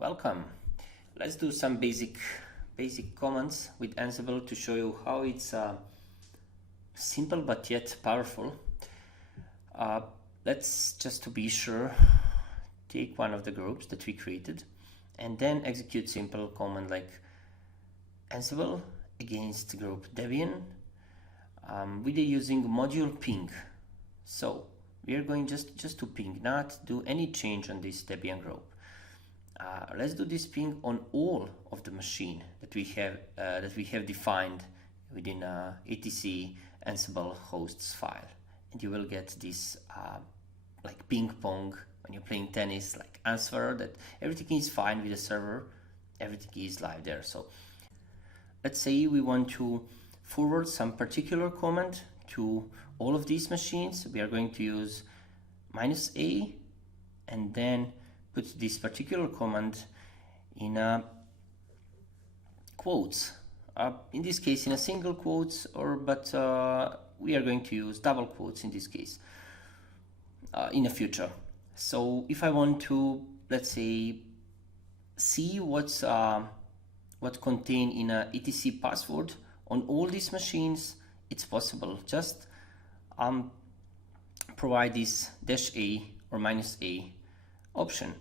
Welcome. Let's do some basic commands with Ansible to show you how it's simple but yet powerful. Let's just to be sure take one of the groups that we created and then execute simple command like Ansible against group Debian with using module ping. So we are going just to ping, not do any change on this Debian group. Let's do this ping on all of the machine that we have defined within etc Ansible hosts file, and you will get this like ping pong when you're playing tennis, like answer that everything is fine with the server, everything is live there. So let's say we want to forward some particular command to all of these machines. We are going to use -a and then put this particular command in quotes. In this case, in a single quotes, but we are going to use double quotes in this case in the future. So if I want to, let's say, see what contained in a etc password on all these machines, it's possible. Just provide this -a or -a option.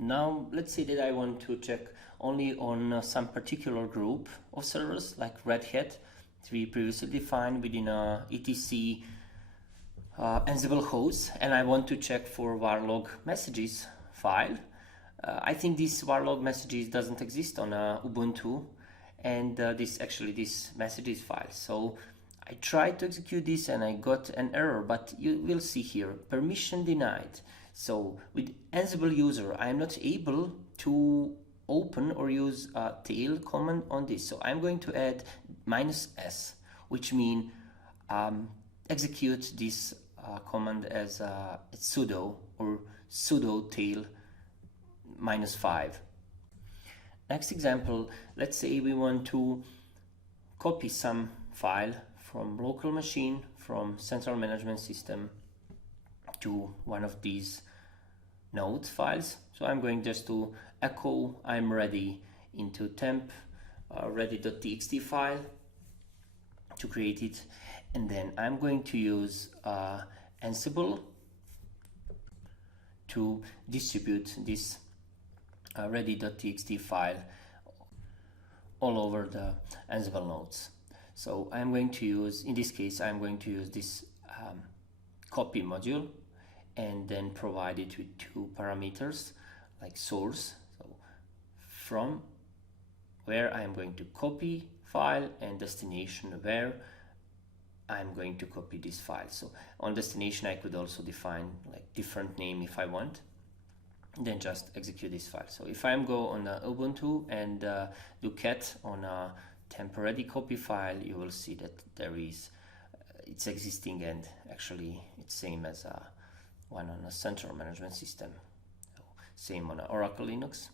Now let's say that I want to check only on some particular group of servers like Red Hat that we previously defined within a etc Ansible host, and I want to check for varlog messages file. I think this varlog messages doesn't exist on Ubuntu, and this messages file. So I tried to execute this and I got an error, but you will see here permission denied. So with Ansible user I am not able to open or use a tail command on this. So I'm going to add -s, which means execute this command as sudo or sudo tail -5. Next example, let's say we want to copy some file from local machine, from central management system to one of these node files. So I'm going just to echo I'm ready into temp ready.txt file to create it, and then I'm going to use Ansible to distribute this ready.txt file all over the Ansible nodes. So I'm going to use, in this case, I'm going to use this copy module and then provide it with two parameters like source, so from where I'm going to copy file, and destination where I'm going to copy this file. So on destination I could also define like different name if I want, then just execute this file. So if I go on Ubuntu and do cat on a temporary copy file, you will see that there is it's existing, and actually it's same as one on a central management system. So same on Oracle Linux.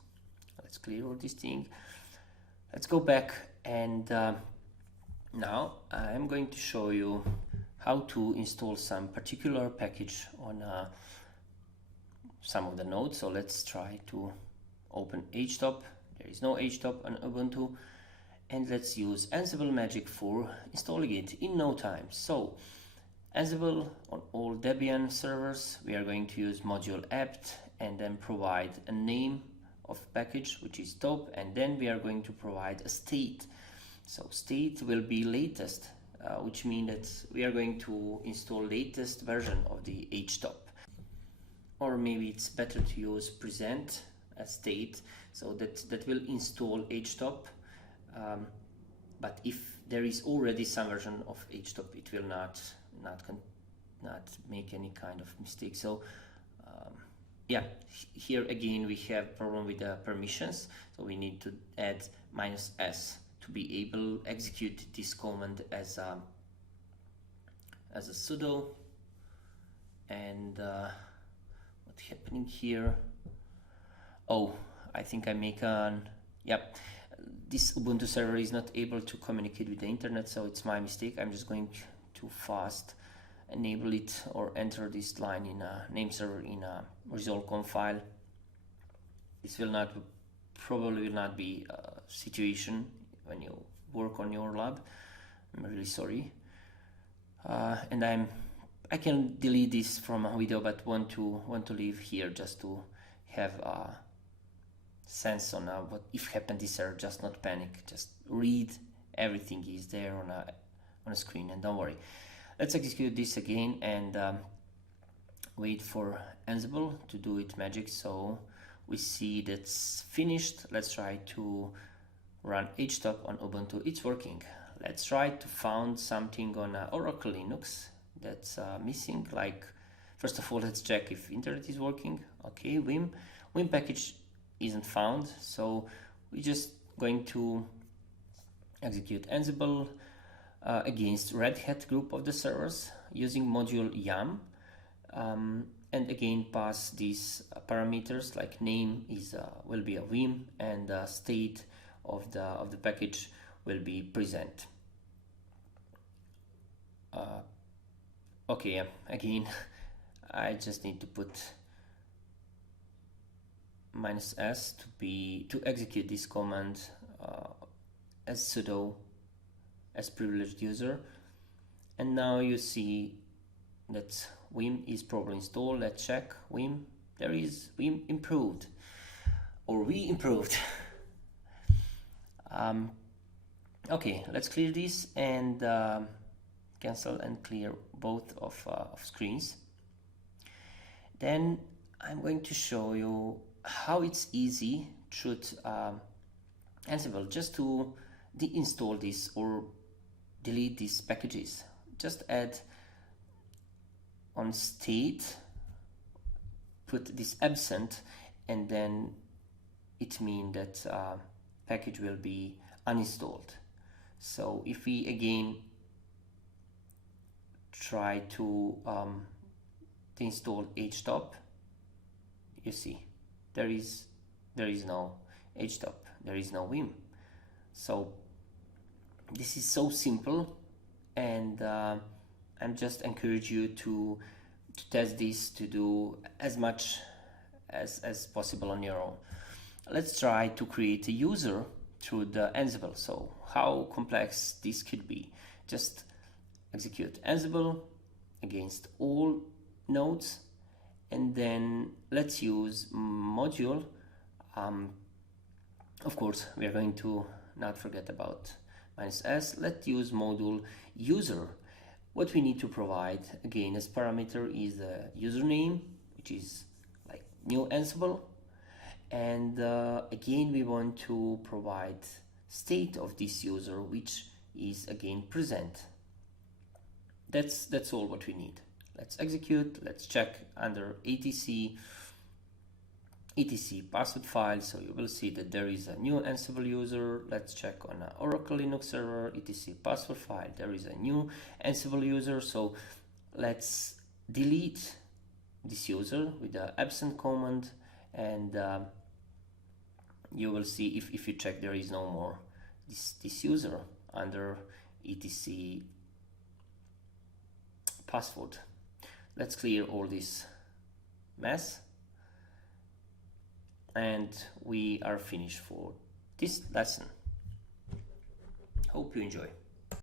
Let's clear all this thing. Let's go back, and now I'm going to show you how to install some particular package on some of the nodes. So let's try to open htop. There is no htop on Ubuntu, and let's use Ansible Magic for installing it in no time. So Ansible on all Debian servers, we are going to use module apt and then provide a name of package, which is top, and then we are going to provide a state. So state will be latest, which means that we are going to install latest version of the htop, or maybe it's better to use present as state, so that will install htop. But if there is already some version of htop, it will not make any kind of mistake. So yeah, here again we have problem with the permissions, so we need to add -s to be able to execute this command as a sudo. And what's happening here? Oh, I think I make an this Ubuntu server is not able to communicate with the internet, so it's my mistake. I'm just going to fast enable it or enter this line in a name server in a resolve.conf file. This will not, probably will not be a situation when you work on your lab. I'm really sorry. And I can delete this from a video, but want to leave here just to have a sense on what if happen this error. Just not panic. Just read everything is there on a screen, and don't worry. Let's execute this again and wait for Ansible to do its magic. So we see that's finished. Let's try to run htop on Ubuntu. It's working. Let's try to find something on Oracle Linux that's missing. Like, first of all, let's check if internet is working. Okay, Vim package isn't found, so we're just going to execute Ansible against Red Hat group of the servers using module yum, and again pass these parameters, like name is will be a Vim, and state of the package will be present. Okay, again I just need to put -s to execute this command as sudo as privileged user, and now you see that Vim is properly installed. Let's check Vim. There is Vim improved, or we improved. Okay, let's clear this and cancel and clear both of screens. Then I'm going to show you how it's easy through Ansible just to deinstall this or delete these packages. Just add on state, put this absent, and then it means that package will be uninstalled. So if we again try to install htop, you see there is no htop, there is no Vim. So this is so simple, and I'm just encourage you to test this, to do as much as possible on your own. Let's try to create a user through the Ansible. So how complex this could be? Just execute Ansible against all nodes, and then let's use module. Of course, we are going to not forget about -s. Let's use module user. What we need to provide again as parameter is the username, which is like new Ansible, and again we want to provide state of this user, which is again present. That's all what we need. Let's execute. Let's check under etc password file, so you will see that there is a new Ansible user. Let's check on Oracle Linux server, etc password file, there is a new Ansible user. So let's delete this user with the absent command, and you will see if you check, there is no more this user under etc password. Let's clear all this mess, and we are finished for this lesson. Hope you enjoy.